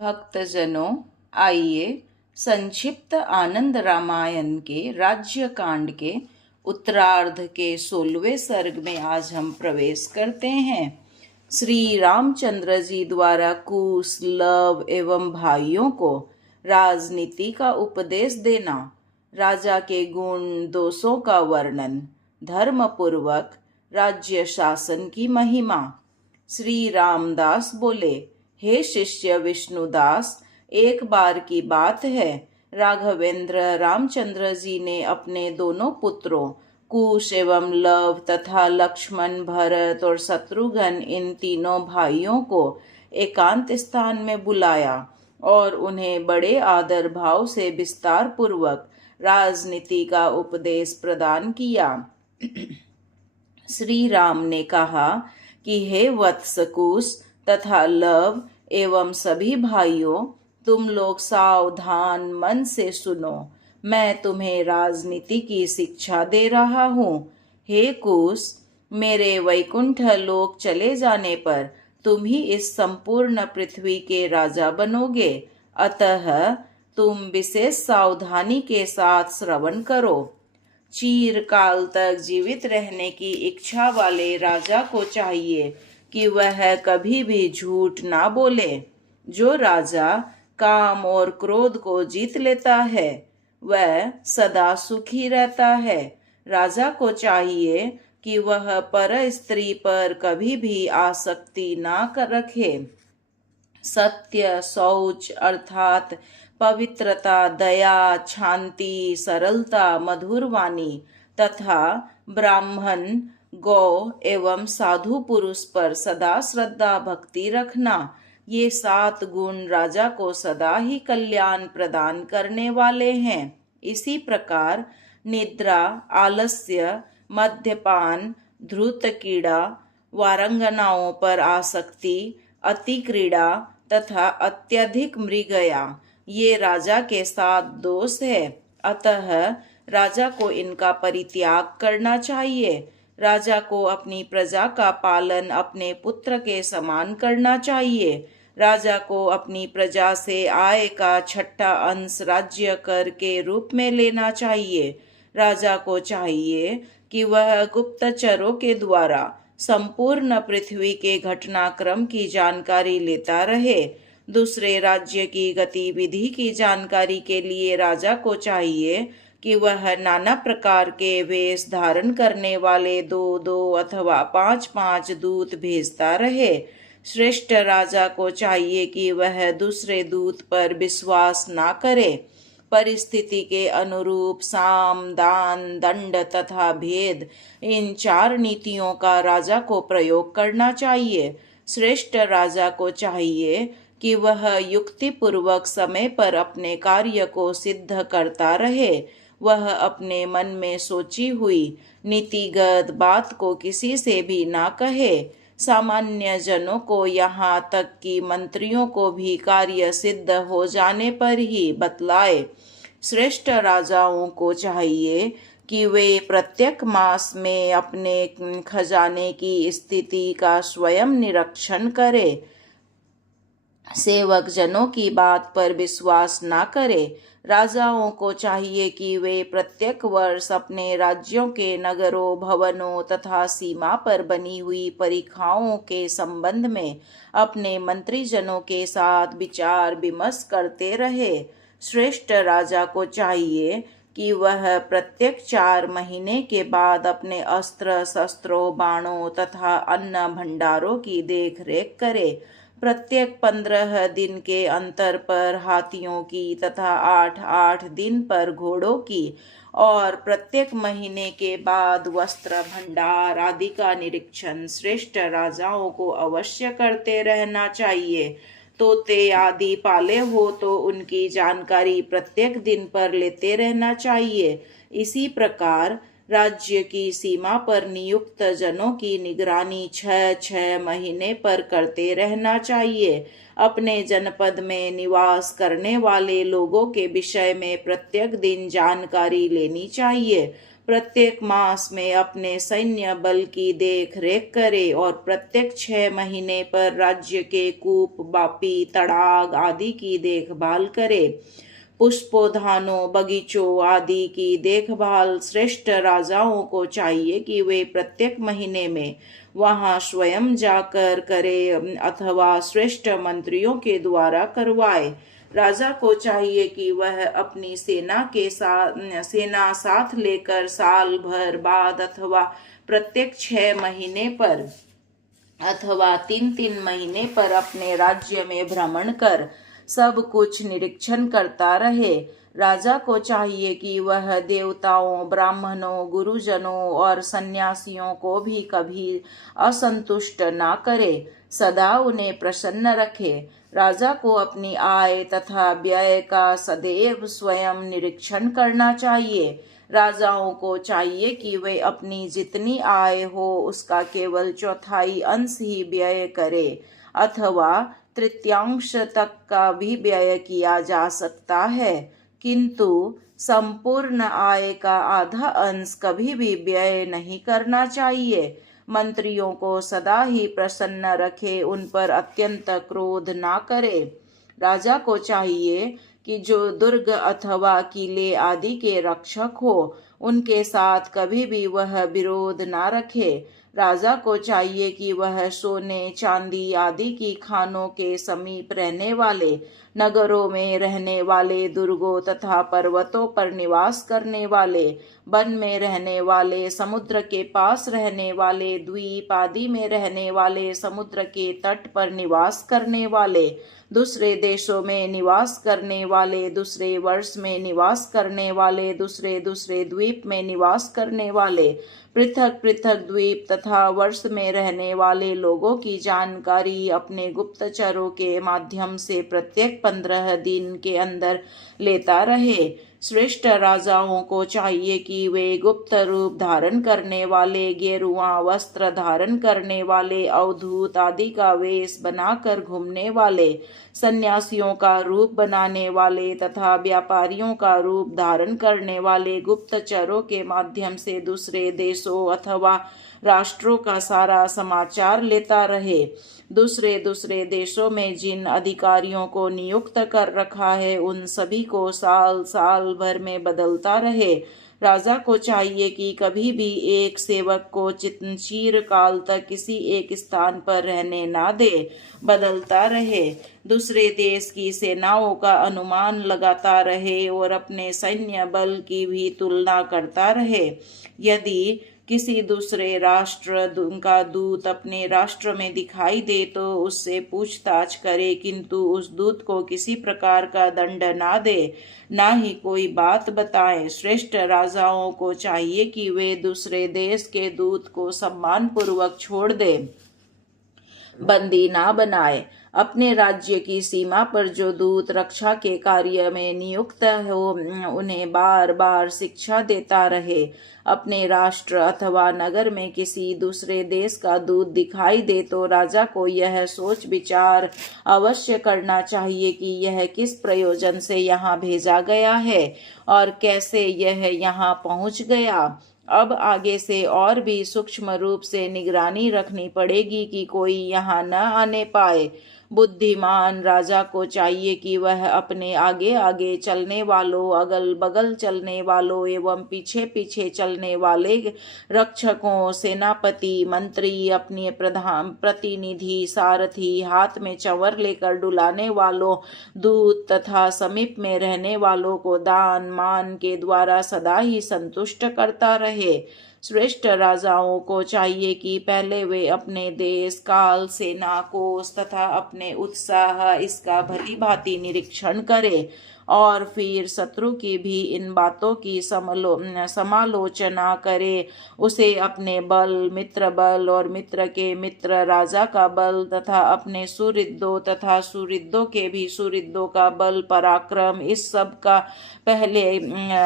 भक्तजनों, आइए संक्षिप्त आनंद रामायण के राज्य कांड के उत्तरार्ध के 16वें सर्ग में आज हम प्रवेश करते हैं। श्री रामचंद्र जी द्वारा कुश, लव एवं भाइयों को राजनीति का उपदेश देना, राजा के गुण दोषों का वर्णन, धर्म पूर्वक राज्य शासन की महिमा। श्री रामदास बोले, हे शिष्य विष्णुदास, एक बार की बात है, राघवेंद्र रामचंद्र जी ने अपने दोनों पुत्रों कुश एवं लव तथा लक्ष्मण, भरत और शत्रुघ्न, इन तीनों भाइयों को एकांत स्थान में बुलाया और उन्हें बड़े आदर भाव से विस्तार पूर्वक राजनीति का उपदेश प्रदान किया। श्री राम ने कहा कि हे वत्स कुश तथा लव एवं सभी भाइयों, तुम लोग सावधान मन से सुनो। मैं तुम्हें राजनीति की शिक्षा दे रहा हूँ। हे कुश, मेरे वैकुंठ लोक चले जाने पर तुम ही इस संपूर्ण पृथ्वी के राजा बनोगे। अतः तुम विशेष सावधानी के साथ श्रवण करो। चिरकाल तक जीवित रहने की इच्छा वाले राजा को चाहिए कि वह कभी भी झूठ ना बोले। जो राजा काम और क्रोध को जीत लेता है वह सदा सुखी रहता है। राजा को चाहिए कि वह पर स्त्री पर कभी भी आसक्ति ना कर रखे। सत्य, शौच अर्थात पवित्रता, दया, शांति, सरलता, मधुर वाणी तथा ब्राह्मण, गौ एवं साधु पुरुष पर सदा श्रद्धा भक्ति रखना, ये 7 गुण राजा को सदा ही कल्याण प्रदान करने वाले हैं। इसी प्रकार निद्रा, आलस्य, मद्यपान, धूर्त कीड़ा, वारंगनाओं पर आसक्ति, अति क्रीड़ा तथा अत्यधिक मृगया, ये राजा के 7 दोष है। अतः राजा को इनका परित्याग करना चाहिए। राजा को अपनी प्रजा का पालन अपने पुत्र के समान करना चाहिए। राजा को अपनी प्रजा से आय का 6वां अंश राज्य कर के रूप में लेना चाहिए। राजा को चाहिए कि वह गुप्तचरों के द्वारा संपूर्ण पृथ्वी के घटनाक्रम की जानकारी लेता रहे। दूसरे राज्य की गतिविधि की जानकारी के लिए राजा को चाहिए कि वह नाना प्रकार के वेश धारण करने वाले 2-2 अथवा 5-5 दूत भेजता रहे। श्रेष्ठ राजा को चाहिए कि वह दूसरे दूत पर विश्वास ना करे। परिस्थिति के अनुरूप साम, दान, दंड तथा भेद, इन 4 नीतियों का राजा को प्रयोग करना चाहिए। श्रेष्ठ राजा को चाहिए कि वह युक्ति पूर्वक समय पर अपने कार्य को सिद्ध करता रहे। वह अपने मन में सोची हुई नीतिगत बात को किसी से भी ना कहे। सामान्य जनों को यहाँ तक कि मंत्रियों को भी कार्य सिद्ध हो जाने पर ही बतलाए। श्रेष्ठ राजाओं को चाहिए कि वे प्रत्येक मास में अपने खजाने की स्थिति का स्वयं निरीक्षण करें। सेवक जनों की बात पर विश्वास ना करे। राजाओं को चाहिए कि वे प्रत्येक वर्ष अपने राज्यों के नगरों, भवनों तथा सीमा पर बनी हुई परिखाओं के संबंध में अपने मंत्रीजनों के साथ विचार विमर्श करते रहे। श्रेष्ठ राजा को चाहिए कि वह प्रत्येक 4 महीने के बाद अपने अस्त्र शस्त्रों, बाणों तथा अन्न भंडारों की देखरेख करे। प्रत्येक 15 दिन के अंतर पर हाथियों की तथा 8-8 दिन पर घोड़ों की और प्रत्येक महीने के बाद वस्त्र भंडार आदि का निरीक्षण श्रेष्ठ राजाओं को अवश्य करते रहना चाहिए। तोते आदि पाले हो तो उनकी जानकारी प्रत्येक दिन पर लेते रहना चाहिए। इसी प्रकार राज्य की सीमा पर नियुक्त जनों की निगरानी 6-6 महीने पर करते रहना चाहिए। अपने जनपद में निवास करने वाले लोगों के विषय में प्रत्येक दिन जानकारी लेनी चाहिए। प्रत्येक मास में अपने सैन्य बल की देख रेख करे और प्रत्येक 6 महीने पर राज्य के कूप, बापी, तड़ाग आदि की देखभाल करे। पुष्पोद्यानों, बगीचों आदि की देखभाल श्रेष्ठ राजाओं को चाहिए कि वे प्रत्येक महीने में वहां स्वयं जाकर करे अथवा श्रेष्ठ मंत्रियों के द्वारा करवाए। राजा को चाहिए कि वह अपनी सेना साथ लेकर साल भर बाद अथवा प्रत्येक 6 महीने पर अथवा 3-3 महीने पर अपने राज्य में भ्रमण कर सब कुछ निरीक्षण करता रहे। राजा को चाहिए कि वह देवताओं, ब्राह्मणों, गुरुजनों और सन्यासियों को भी कभी असंतुष्ट ना करे, सदा उन्हें प्रसन्न रखे। राजा को अपनी आय तथा व्यय का सदैव स्वयं निरीक्षण करना चाहिए। राजाओं को चाहिए कि वे अपनी जितनी आय हो उसका केवल 1/4 अंश ही व्यय करे अथवा तृतीयांश तक का भी व्यय किया जा सकता है, किंतु संपूर्ण आय का आधा अंश कभी भी व्यय नहीं करना चाहिए। मंत्रियों को सदा ही प्रसन्न रखे, उन पर अत्यंत क्रोध ना करे। राजा को चाहिए कि जो दुर्ग अथवा किले आदि के रक्षक हो उनके साथ कभी भी वह विरोध ना रखे। राजा को चाहिए कि वह सोने, चांदी आदि की खानों के समीप रहने वाले, नगरों में रहने वाले, दुर्गों तथा पर्वतों पर निवास करने वाले, वन में रहने वाले, समुद्र के पास रहने वाले, द्वीप आदि में रहने वाले, समुद्र के तट पर निवास करने वाले, दूसरे देशों में निवास करने वाले, दूसरे वर्ष में निवास करने वाले, दूसरे द्वीप में निवास करने वाले, पृथक पृथक द्वीप तथा वर्ष में रहने वाले लोगों की जानकारी अपने गुप्तचरों के माध्यम से प्रत्येक 15 दिन के अंदर लेता रहे। श्रेष्ठ राजाओं को चाहिए कि वे गुप्त रूप धारण करने वाले, गेरुआ वस्त्र धारण करने वाले, अवधूत आदि का वेश बनाकर घूमने वाले, सन्यासियों का रूप बनाने वाले तथा व्यापारियों का रूप धारण करने वाले गुप्तचरों के माध्यम से दूसरे देशों अथवा राष्ट्रों का सारा समाचार लेता रहे। दूसरे देशों में जिन अधिकारियों को नियुक्त कर रखा है उन सभी को साल भर में बदलता रहे। राजा को चाहिए कि कभी भी एक सेवक को चिर काल तक किसी एक स्थान पर रहने ना दे, बदलता रहे, दूसरे देश की सेनाओं का अनुमान लगाता रहे और अपने सैन्य बल की भी तुलना करता रहे। यदि किसी दूसरे राष्ट्र का दूत अपने राष्ट्र में दिखाई दे तो उससे पूछताछ करे, किंतु उस दूत को किसी प्रकार का दंड ना दे, ना ही कोई बात बताए। श्रेष्ठ राजाओं को चाहिए कि वे दूसरे देश के दूत को सम्मान पूर्वक छोड़ दे, बंदी ना बनाए। अपने राज्य की सीमा पर जो दूत रक्षा के कार्य में नियुक्त हो उन्हें बार बार शिक्षा देता रहे। अपने राष्ट्र अथवा नगर में किसी दूसरे देश का दूत दिखाई दे तो राजा को यह सोच विचार अवश्य करना चाहिए कि यह किस प्रयोजन से यहाँ भेजा गया है और कैसे यह यहाँ पहुँच गया। अब आगे से और भी सूक्ष्म रूप से निगरानी रखनी पड़ेगी कि कोई यहाँ न आने पाए। बुद्धिमान राजा को चाहिए कि वह अपने आगे आगे चलने वालों, अगल बगल चलने वालों एवं पीछे पीछे चलने वाले रक्षकों, सेनापति, मंत्री, अपने प्रधान, प्रतिनिधि, सारथी, हाथ में चंवर लेकर डुलाने वालों, दूत तथा समीप में रहने वालों को दान मान के द्वारा सदा ही संतुष्ट करता रहे। श्रेष्ठ राजाओं को चाहिए कि पहले वे अपने देश, काल, सेना, कोष तथा अपने उत्साह इसका भली भांति निरीक्षण करें और फिर शत्रु की भी इन बातों की समालोचना करे। उसे अपने बल, मित्र बल और मित्र के मित्र राजा का बल तथा अपने सुहृदों तथा सुहृदों के भी सुहृदों का बल, पराक्रम, इस सब का पहले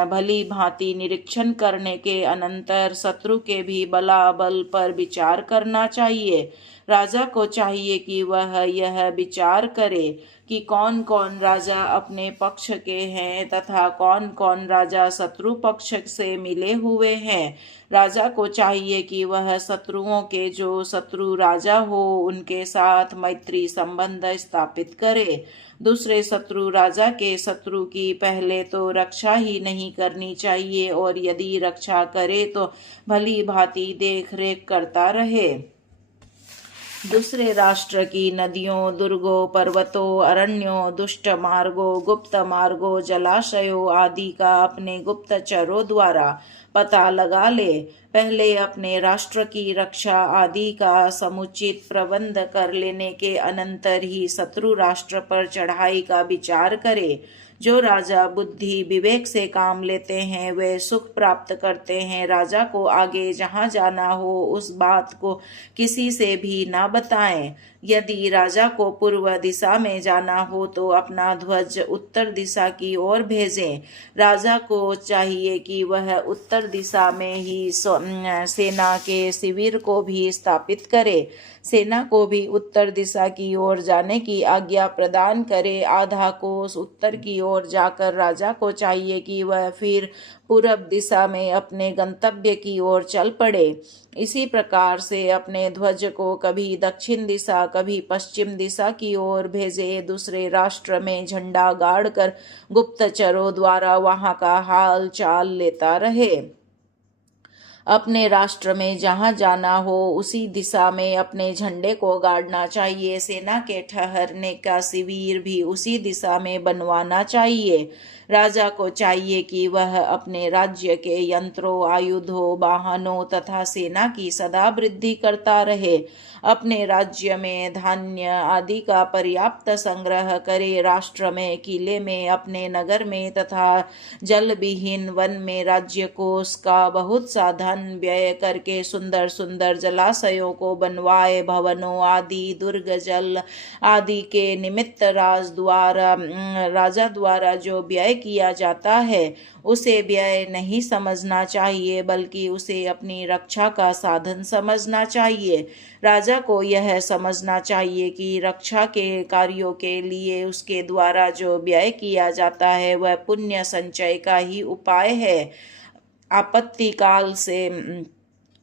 भली भांति निरीक्षण करने के अनंतर शत्रु के भी बलाबल पर विचार करना चाहिए। राजा को चाहिए कि वह यह विचार करे कि कौन कौन राजा अपने पक्ष के हैं तथा कौन कौन राजा शत्रु पक्ष से मिले हुए हैं। राजा को चाहिए कि वह शत्रुओं के जो शत्रु राजा हो उनके साथ मैत्री संबंध स्थापित करे। दूसरे शत्रु राजा के शत्रु की पहले तो रक्षा ही नहीं करनी चाहिए, और यदि रक्षा करे तो भली भांति देख रेख करता रहे। दूसरे राष्ट्र की नदियों, दुर्गों, पर्वतों, अरण्यों, दुष्ट मार्गों, गुप्त मार्गों, जलाशयों आदि का अपने गुप्तचरों द्वारा पता लगा ले। पहले अपने राष्ट्र की रक्षा आदि का समुचित प्रबंध कर लेने के अनंतर ही शत्रु राष्ट्र पर चढ़ाई का विचार करे। जो राजा बुद्धि विवेक से काम लेते हैं वे सुख प्राप्त करते हैं। राजा को आगे जहाँ जाना हो उस बात को किसी से भी ना बताएं। यदि राजा को पूर्व दिशा में जाना हो तो अपना ध्वज उत्तर दिशा की ओर भेजें। राजा को चाहिए कि वह उत्तर दिशा में ही सेना के शिविर को भी स्थापित करे। सेना को भी उत्तर दिशा की ओर जाने की आज्ञा प्रदान करे। आधा कोस उत्तर की ओर जाकर राजा को चाहिए कि वह फिर पूर्व दिशा में अपने गंतव्य की ओर चल पड़े। इसी प्रकार से अपने ध्वज को कभी दक्षिण दिशा कभी पश्चिम दिशा की ओर भेजे। दूसरे राष्ट्र में झंडा गाड़कर गुप्तचरों द्वारा वहां का हाल चाल लेता रहे। अपने राष्ट्र में जहाँ जाना हो उसी दिशा में अपने झंडे को गाड़ना चाहिए। सेना के ठहरने का शिविर भी उसी दिशा में बनवाना चाहिए। राजा को चाहिए कि वह अपने राज्य के यंत्रों, आयुधों, वाहनों तथा सेना की सदा वृद्धि करता रहे। अपने राज्य में धान्य आदि का पर्याप्त संग्रह करे। राष्ट्र में, किले में, अपने नगर में तथा जल विहीन वन में राज्य कोष का बहुत सा धन व्यय करके सुंदर सुंदर जलाशयों को बनवाए। भवनों आदि, दुर्ग, जल आदि के निमित्त राजा द्वारा जो व्यय किया जाता है उसे व्यय नहीं समझना चाहिए, बल्कि उसे अपनी रक्षा का साधन समझना चाहिए। राजा को यह समझना चाहिए कि रक्षा के कार्यों के लिए उसके द्वारा जो व्यय किया जाता है वह पुण्य संचय का ही उपाय है। आपत्ति काल से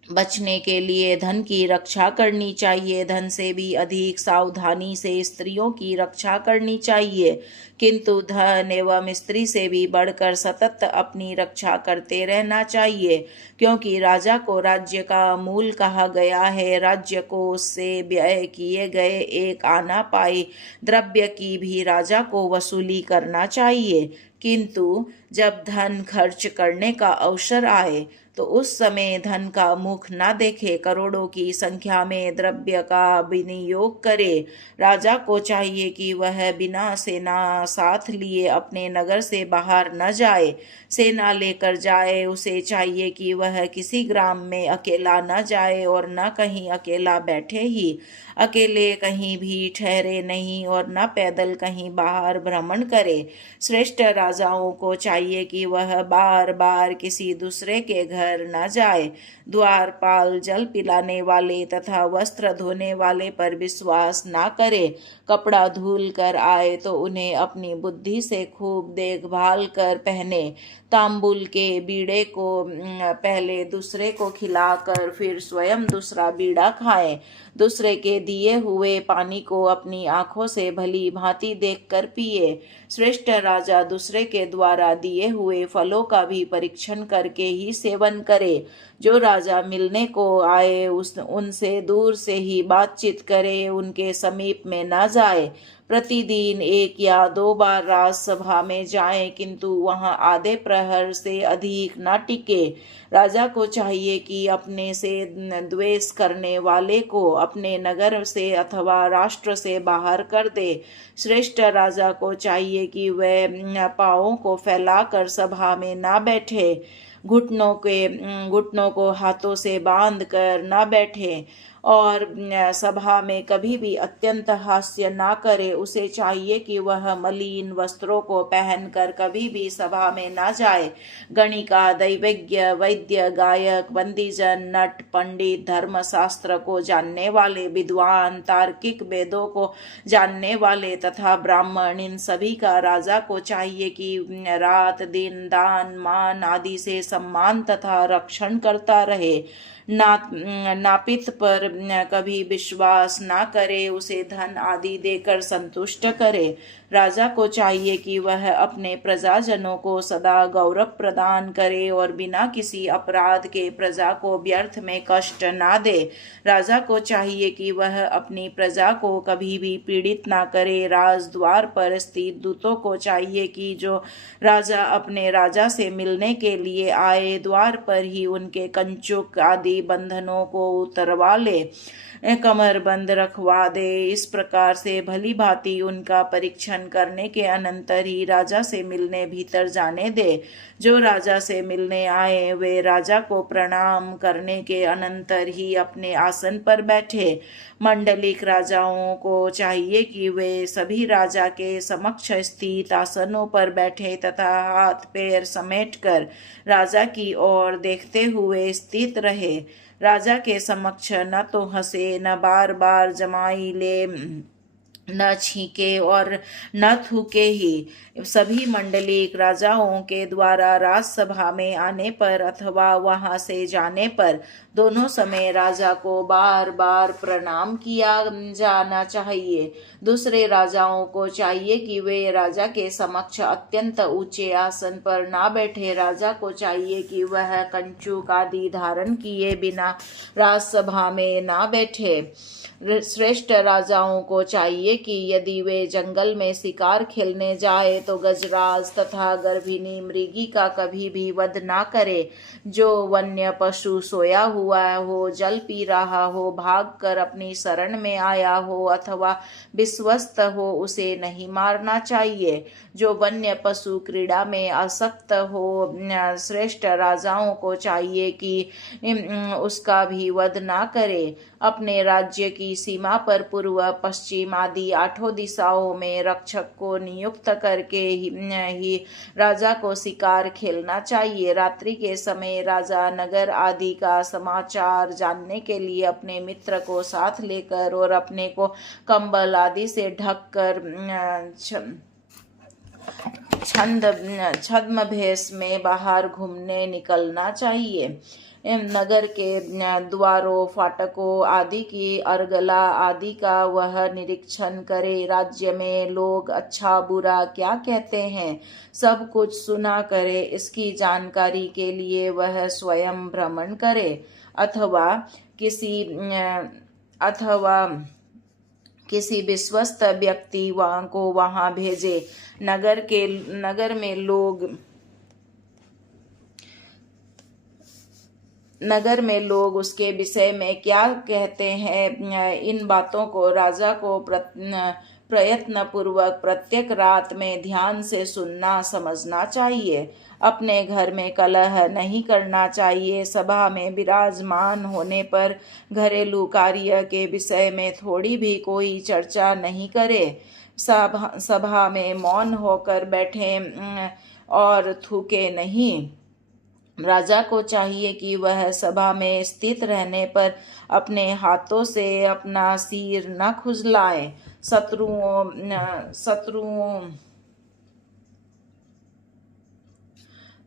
बचने के लिए धन की रक्षा करनी चाहिए। धन से भी अधिक सावधानी से स्त्रियों की रक्षा करनी चाहिए, किंतु धन एवं स्त्री से भी बढ़कर सतत अपनी रक्षा करते रहना चाहिए, क्योंकि राजा को राज्य का मूल कहा गया है। राज्य को उससे व्यय किए गए एक आना पाई द्रव्य की भी राजा को वसूली करना चाहिए, किंतु जब धन खर्च करने का अवसर आए तो उस समय धन का मुख न देखे, करोड़ों की संख्या में द्रव्य का विनियोग करे। राजा को चाहिए कि वह बिना सेना साथ लिए अपने नगर से बाहर न जाए। सेना लेकर जाए उसे चाहिए कि वह किसी ग्राम में अकेला न जाए और न कहीं अकेला बैठे ही, अकेले कहीं भी ठहरे नहीं और न पैदल कहीं बाहर भ्रमण करे। श्रेष्ठ राजाओं को चाहिए कि वह बार बार किसी दूसरे के घर न जाए। द्वारपाल, जल पिलाने वाले तथा वस्त्र धोने वाले पर विश्वास ना करे। कपड़ा धुल कर आए तो उन्हें अपनी बुद्धि से खूब देखभाल कर पहने। तांबुल के बीड़े को पहले दूसरे को खिलाकर फिर स्वयं दूसरा बीड़ा खाए। दूसरे के दिए हुए पानी को अपनी आंखों से भली भांति देखकर पिए। श्रेष्ठ राजा दूसरे के द्वारा दिए हुए फलों का भी परीक्षण करके ही सेवन करे। जो राजा मिलने को आए उनसे दूर से ही बातचीत करे, उनके समीप में न जाए। प्रतिदिन 1 या 2 बार राजसभा में जाएं, किंतु वहां आधे प्रहर से अधिक न टिके। राजा को चाहिए कि अपने से द्वेष करने वाले को अपने नगर से अथवा राष्ट्र से बाहर कर दे। श्रेष्ठ राजा को चाहिए कि वह पांवों को फैलाकर सभा में न बैठे, घुटनों को हाथों से बांध कर न बैठे और सभा में कभी भी अत्यंत हास्य ना करे। उसे चाहिए कि वह मलिन वस्त्रों को पहनकर कभी भी सभा में ना जाए। गणिका, दैवज्ञ, वैद्य, गायक, बंदीजन, नट, पंडित, धर्मशास्त्र को जानने वाले, विद्वान, तार्किक, वेदों को जानने वाले तथा ब्राह्मण, इन सभी का राजा को चाहिए कि रात दिन दान मान आदि से सम्मान तथा रक्षण करता रहे। नापित पर कभी विश्वास ना करे, उसे धन आदि देकर संतुष्ट करे। राजा को चाहिए कि वह अपने प्रजाजनों को सदा गौरव प्रदान करे और बिना किसी अपराध के प्रजा को व्यर्थ में कष्ट ना दे। राजा को चाहिए कि वह अपनी प्रजा को कभी भी पीड़ित ना करे। राजद्वार पर स्थित दूतों को चाहिए कि जो राजा अपने राजा से मिलने के लिए आए, द्वार पर ही उनके कंचुक आदि बंधनों को उतरवा ले, कमर बंद रखवा दे। इस प्रकार से भली भांति उनका परीक्षण करने के अनंतर ही राजा से मिलने भीतर जाने दे। जो राजा से मिलने आए वे राजा को प्रणाम करने के अनंतर ही अपने आसन पर बैठे। मंडलिक राजाओं को चाहिए कि वे सभी राजा के समक्ष स्थित आसनों पर बैठे तथा हाथ पैर समेटकर राजा की ओर देखते हुए स्थित रहे। राजा के समक्ष न तो हंसे, न बार बार जमाई ले, न छींके और न थूके ही। सभी मंडलिक राजाओं के द्वारा राजसभा में आने पर अथवा वहां से जाने पर दोनों समय राजा को बार बार प्रणाम किया जाना चाहिए। दूसरे राजाओं को चाहिए कि वे राजा के समक्ष अत्यंत ऊंचे आसन पर ना बैठे। राजा को चाहिए कि वह कंचुक आदि धारण किए बिना राजसभा में ना बैठे। श्रेष्ठ राजाओं को चाहिए कि यदि वे जंगल में शिकार खेलने जाए तो गजराज तथा गर्भिणी मृगी का कभी भी वध ना करे। जो वन्य पशु सोया हुआ हो, जल पी रहा हो, भागकर अपनी शरण में आया हो अथवा विश्वस्त हो, उसे नहीं मारना चाहिए। जो वन्य पशु क्रीड़ा में आसक्त हो, श्रेष्ठ राजाओं को चाहिए कि उसका भी वध ना करे। अपने राज्य की सीमा पर पूर्व पश्चिम आदि 8 दिशाओं में रक्षक को नियुक्त करके ही राजा को शिकार खेलना चाहिए। रात्रि के समय राजा नगर आदि का समाचार जानने के लिए अपने मित्र को साथ लेकर और अपने को कंबल आदि से ढककर छद्म भेष में बाहर घूमने निकलना चाहिए। नगर के द्वारों, फाटकों आदि की अर्गला आदि का वह निरीक्षण करे। राज्य में लोग अच्छा बुरा क्या कहते हैं सब कुछ सुना करे। इसकी जानकारी के लिए वह स्वयं भ्रमण करे अथवा किसी विश्वस्त व्यक्ति को वहां भेजे। नगर में लोग उसके विषय में क्या कहते हैं, इन बातों को राजा को प्रयत्न पूर्वक प्रत्येक रात में ध्यान से सुनना समझना चाहिए। अपने घर में कलह नहीं करना चाहिए। सभा में विराजमान होने पर घरेलू कार्य के विषय में थोड़ी भी कोई चर्चा नहीं करे। सभा में मौन होकर बैठे और थूके नहीं। राजा को चाहिए कि वह सभा में स्थित रहने पर अपने हाथों से अपना सिर न खुजलाए।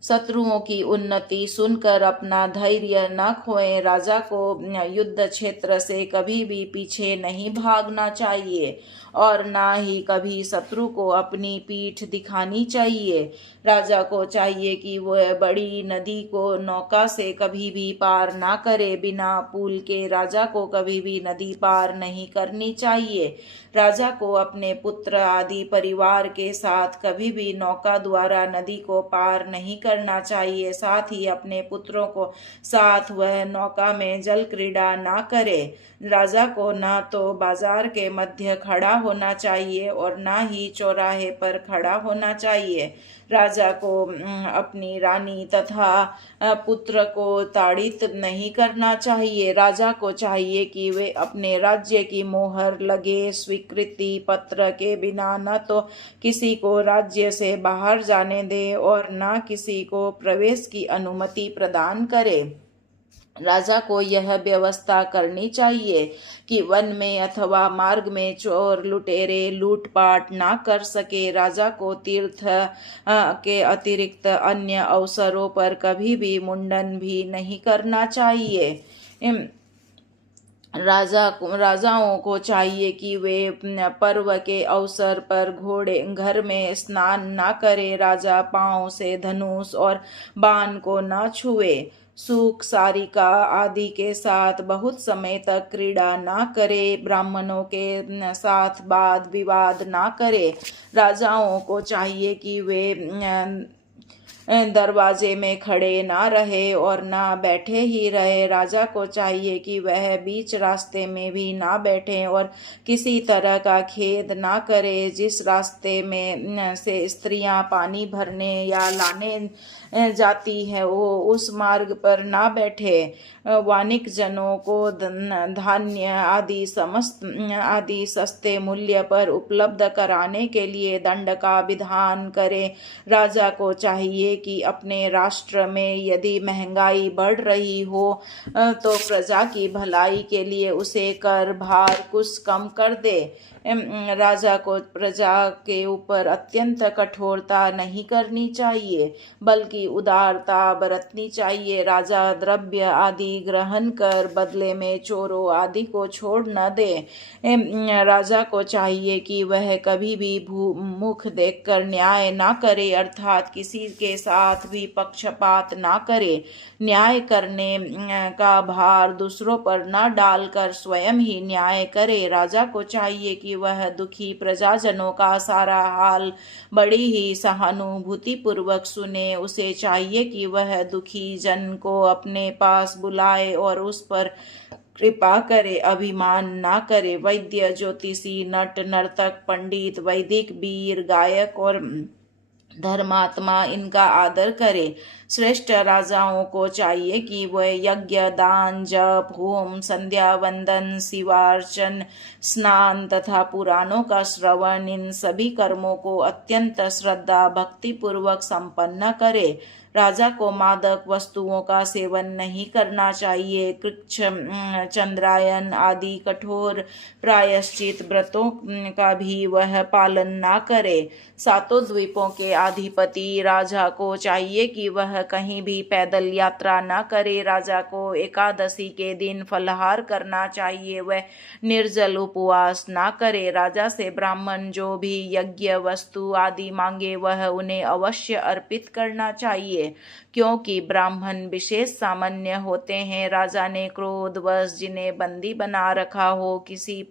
शत्रुओं की उन्नति सुनकर अपना धैर्य न खोए। राजा को युद्ध क्षेत्र से कभी भी पीछे नहीं भागना चाहिए और ना ही कभी शत्रु को अपनी पीठ दिखानी चाहिए। राजा को चाहिए कि वह बड़ी नदी को नौका से कभी भी पार ना करे। बिना पुल के राजा को कभी भी नदी पार नहीं करनी चाहिए। राजा को अपने पुत्र आदि परिवार के साथ कभी भी नौका द्वारा नदी को पार नहीं करना चाहिए। साथ ही अपने पुत्रों को साथ वह नौका में जल क्रीड़ा ना करे। राजा को ना तो बाजार के मध्य खड़ा होना चाहिए और ना ही चौराहे पर खड़ा होना चाहिए। राजा को अपनी रानी तथा पुत्र को ताड़ित नहीं करना चाहिए। राजा को चाहिए कि वे अपने राज्य की मोहर लगे स्वीकृति पत्र के बिना न तो किसी को राज्य से बाहर जाने दे और न किसी को प्रवेश की अनुमति प्रदान करे। राजा को यह व्यवस्था करनी चाहिए कि वन में अथवा मार्ग में चोर लुटेरे लूटपाट ना कर सके। राजा को तीर्थ के अतिरिक्त अन्य अवसरों पर कभी भी मुंडन भी नहीं करना चाहिए। राजाओं को चाहिए कि वे पर्व के अवसर पर घोड़े घर में स्नान ना करे। राजा पांव से धनुष और बाण को ना छुए। सूक सारिका आदि के साथ बहुत समय तक क्रीड़ा ना करे। ब्राह्मणों के साथ वाद विवाद ना करे। राजाओं को चाहिए कि वे दरवाजे में खड़े ना रहे और ना बैठे ही रहे। राजा को चाहिए कि वह बीच रास्ते में भी ना बैठे और किसी तरह का खेद ना करे। जिस रास्ते में से स्त्रियां पानी भरने या लाने जाती है वो उस मार्ग पर ना बैठे। वाणिक जनों को धान्य आदि सस्ते मूल्य पर उपलब्ध कराने के लिए दंड का विधान करे। राजा को चाहिए कि अपने राष्ट्र में यदि महंगाई बढ़ रही हो तो प्रजा की भलाई के लिए उसे कर भार कुछ कम कर दे। राजा को प्रजा के ऊपर अत्यंत कठोरता नहीं करनी चाहिए बल्कि उदारता बरतनी चाहिए। राजा द्रव्य आदि ग्रहण कर बदले में चोरों आदि को छोड़ न दे। राजा को चाहिए कि वह कभी भी मुख देखकर न्याय ना करे अर्थात किसी के साथ भी पक्षपात ना करे। न्याय करने का भार दूसरों पर न डालकर स्वयं ही न्याय करे। राजा को चाहिए कि वह दुखी प्रजाजनों का सारा हाल बड़ी ही सहानुभूति पूर्वक सुने। उसे चाहिए कि वह दुखी जन को अपने पास बुलाए और उस पर कृपा करे, अभिमान ना करे। वैद्य ज्योतिषी नट नर्तक पंडित वैदिक वीर गायक और धर्मात्मा इनका आदर करे। श्रेष्ठ राजाओं को चाहिए कि वे यज्ञ दान जप होम संध्या वंदन शिवार्चन स्नान तथा पुराणों का श्रवण इन सभी कर्मों को अत्यंत श्रद्धा भक्ति पूर्वक संपन्न करे। राजा को मादक वस्तुओं का सेवन नहीं करना चाहिए। कृच्छ चंद्रायन आदि कठोर प्रायश्चित व्रतों का भी वह पालन ना करे। सातों द्वीपों के अधिपति राजा को चाहिए कि वह कहीं भी पैदल यात्रा न करे। राजा को एकादशी के दिन फलाहार करना चाहिए। वह निर्जल उपवास ना करे। राजा से ब्राह्मण जो भी यज्ञ वस्तु आदि मांगे वह उन्हें अवश्य अर्पित करना चाहिए क्योंकि ब्राह्मण विशेष सामान्य होते हैं। राजा ने क्रोधवश जिन्हें बंदी बना रखा हो किसी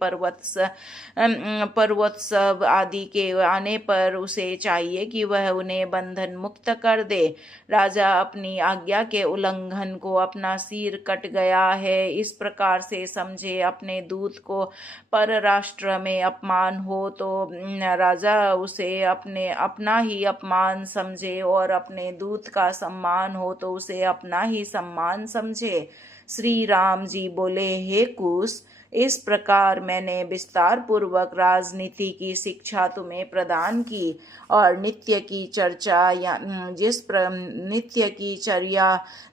पर्वोत्सव आदि के आने पर उसे चाहिए कि वह उन्हें बंधन मुक्त कर दे। राजा अपनी आज्ञा के उल्लंघन को अपना सिर कट गया है इस प्रकार से समझे। अपने दूत को पर राष्ट्र में अपमान हो तो राजा उसे अपना ही अपमान समझे और अपने दूत का सम्मान हो तो उसे अपना ही सम्मान समझे। श्री राम जी बोले, हे कुश, इस प्रकार मैंने विस्तार पूर्वक राजनीति की शिक्षा तुम्हें प्रदान की और नित्य की चर्या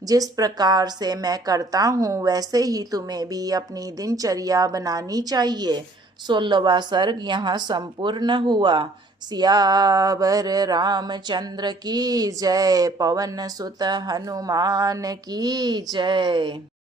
जिस प्रकार से मैं करता हूँ वैसे ही तुम्हें भी अपनी दिनचर्या बनानी चाहिए। 16वां सर्ग यहाँ संपूर्ण हुआ। सियावर रामचंद्र की जय। पवन सुत हनुमान की जय।